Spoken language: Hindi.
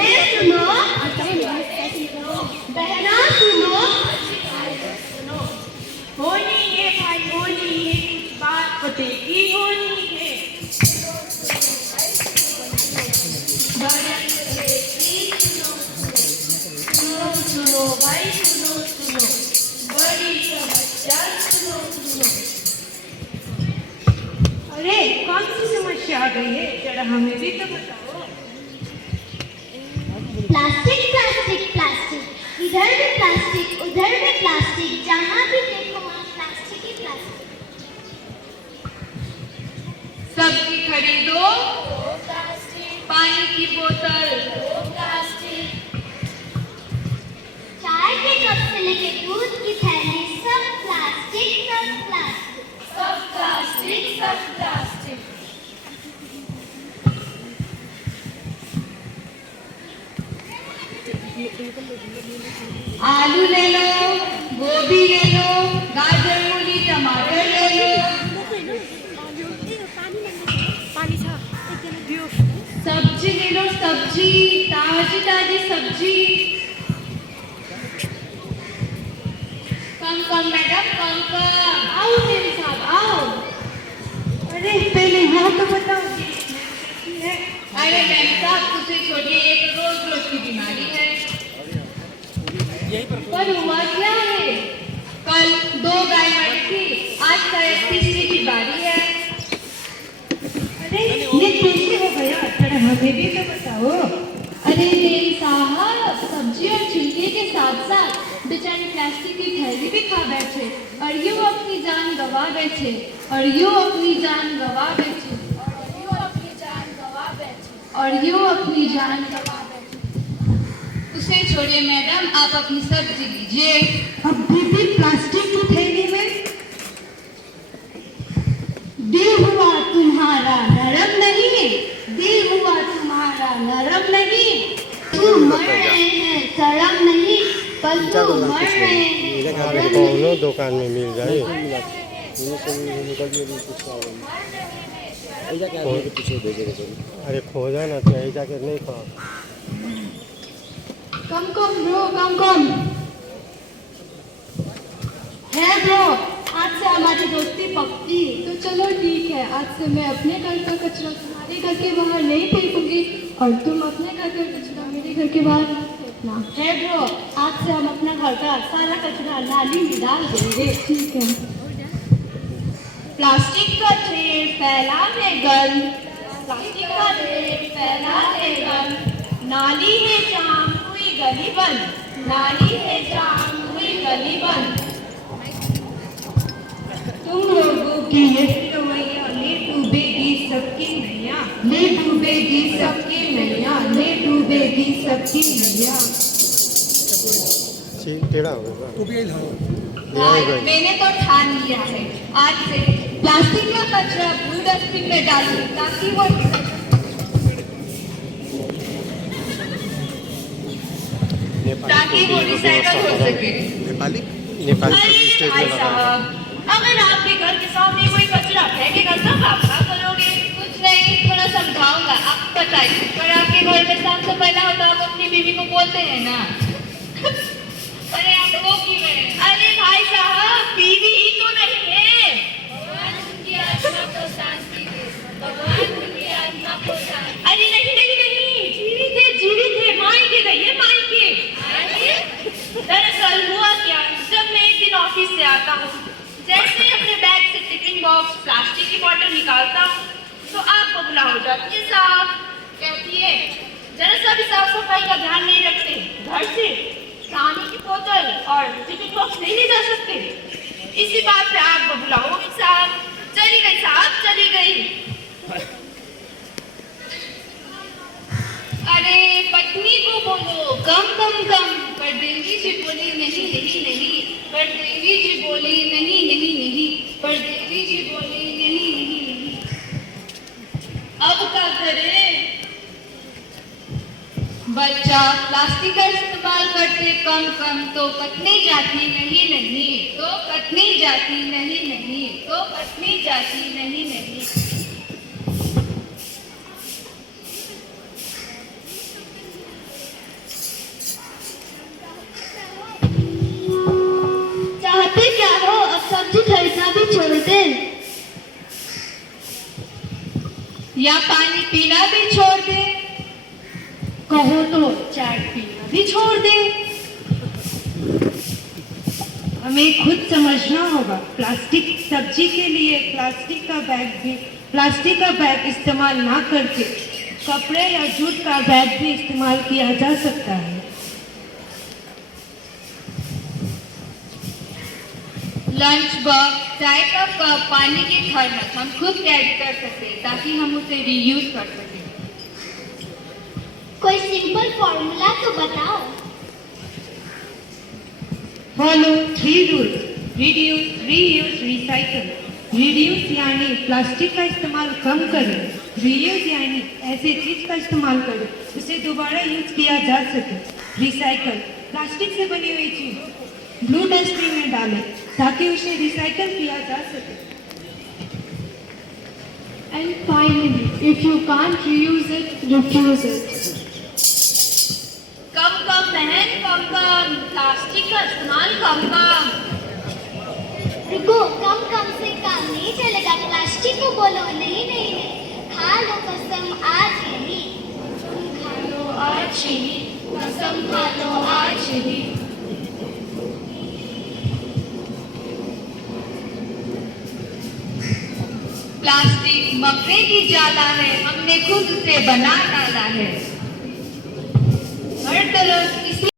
सुनो, बहना सुनो, होनी है भाई होनी है, बात पते की होनी है। सुनो सुनो भाई सुनो सुनो, बड़ी समस्या सुनो सुनो। अरे कौन सी समस्या आ गई है, जरा हमें भी तो बताओ। प्लास्टिक प्लास्टिक प्लास्टिक, इधर भी प्लास्टिक उधर भी प्लास्टिक, जहाँ भी देखो वहाँ प्लास्टिक ही प्लास्टिक। सब्जी खरीदो पानी की बोतल, चाय के कप से लेके दूध की थैली, सब प्लास्टिक सब प्लास्टिक। सब प्लास्टिक सब प्लास्टिक। आलू ले लो, गोभी ले लो, गाजर मूली टमाटर ले लो। सब्जी ले लो, सब्जी ताजी ताजी सब्जी। कम कम मैडम कम कम, आओ मेरे साथ आओ। अरे पहले हाँ तो बताओ। अरे मैम साहब तुझे छोड़िए, ये तो रोज रोज की बीमारी है। पर हुआ क्या है? कल 2 गाय मरी थी, आज शायद तीसरी की बारी है। अरे ये कैसे हो गया, जरा हमें भी तो बताओ। अरे मेरी साहब, सब्जी और छिलके के साथ साथ बेचारे प्लास्टिक की थैली भी खा बैठे और यूं अपनी जान गवा बैठे और यूं अपनी जान गवा बैठे और यूं अपनी जान गवा बैठे। उसे छोड़िए मैडम, आप अपनी सब्जी लीजिए। अब भी प्लास्टिक की थैली में। दिल हुआ तुम्हारा नरम नहीं, दिल हुआ तुम्हारा नरम नहीं, तुम मर रहे हैं शर्म नहीं, पल्लू मर रहे हैं दोनों दुकान में मिल जाए। अरे खोजा ना तो ऐसा के नहीं खा। कम कम ब्रो कम कम है ब्रो, आज से हमारी दोस्ती पक्की। तो चलो ठीक है, आज से मैं अपने घर का कचरा तुम्हारे घर के बाहर नहीं फेंकूंगी और तुम अपने घर का कचरा मेरे घर के बाहर नहीं फेंकना है ब्रो। आज से हम अपना घर का सारा कचरा नाली में डाल देंगे, ठीक है। प्लास्टिक का ढेर फैला है गंद, प्लास्टिक का ढेर फैला है गंद, नाली है जाम हुई गली बंद, नाली है जाम हुई गली बंद। तुम लोगों की ये रवैया ले डूबेगी सबकी नैया, ले डूबेगी सबकी नैया, ले डूबेगी सबकी नैया। टेढ़ा होगा। भाई मैंने तो ठान लिया है, आज से प्लास्टिक का कचरा ब्लू डस्टबिन में डालूं ताकि वो रिसाइकल हो सके। नेपाली अरे भाई साहब, अगर आपके घर के सामने कोई कचरा फेंकेगा तब आप क्या करोगे? कुछ नहीं, थोड़ा समझाऊंगा। आप बताइए, पर आपके घर में साफ सफाई ना हो तो आप अपनी बीवी को बोलते हैं ना। अरे आप वो क्यों है? अरे भाई साहब, बीवी ही तो नहीं है। भगवान उनकी आत्मा को शांति दे, भगवान उनकी आत्मा को शांति। अरे नहीं नहीं नहीं, जीवित है, मायके गई है, मायके। दरअसल हुआ क्या, जब मैं एक दिन ऑफिस से आता हूँ, जैसे ही अपने बैग से टिफिन बॉक्स प्लास्टिक की बोतल निकालता हूँ तो आग बबूला हो जाती है साहब। कहती है जरा सा भी साफ सफाई का ध्यान नहीं रखते, घर से पानी की बोतल और टिफिन बॉक्स नहीं ले जा सकते। इसी बात पे आग बबूला हो गई साहब। चली गई साहब, चली गई। अरे पत्नी को बोलो कम कम कम, पर देवी जी बोली नहीं नहीं नहीं, पर देवी जी बोली नहीं नहीं नहीं, पर देवी जी बोली नहीं नहीं नहीं। अब क्या करें? बच्चा प्लास्टिक का इस्तेमाल करते कम कम, तो पत्नी जाती नहीं नहीं, तो पत्नी जाती नहीं नहीं, तो पत्नी जाती नहीं नहीं। या पानी पीना भी छोड़ दे? कहो तो चाय पीना भी छोड़ दे। हमें खुद समझना होगा, प्लास्टिक सब्जी के लिए प्लास्टिक का बैग इस्तेमाल ना करके कपड़े या जूट का बैग भी इस्तेमाल किया जा सकता है। लंच बॉक्स, चाय का कप, पानी की थर्मस हम खुद कैरी कर सकते हैं ताकि हम उसे रीयूज कर सकें। कोई सिंपल फॉर्मूला तो बताओ। Follow 3 rules: reduce, reuse, recycle. Reduce यानी प्लास्टिक का इस्तेमाल कम करें। रीयूज यानी ऐसे चीज का इस्तेमाल करें जिसे दोबारा यूज किया जा सके। रिसाइकल, प्लास्टिक से बनी हुई चीज ब्लू डस्टबिन में डालें ताकि उसे रिसाइकल किया जा सके। And finally, if you can't reuse it, refuse it. Come plastic का इस्तेमाल कम। रुको, कम से काम नहीं चलेगा। प्लास्टिक को बोलो नहीं नहीं नहीं, खा लो कसम आज ही। तुम खा लो आज ही, कसम खा लो आज ही। प्लास्टिक मकड़े की जाला है, हमने खुद उसे बना डाला है। हर तरफ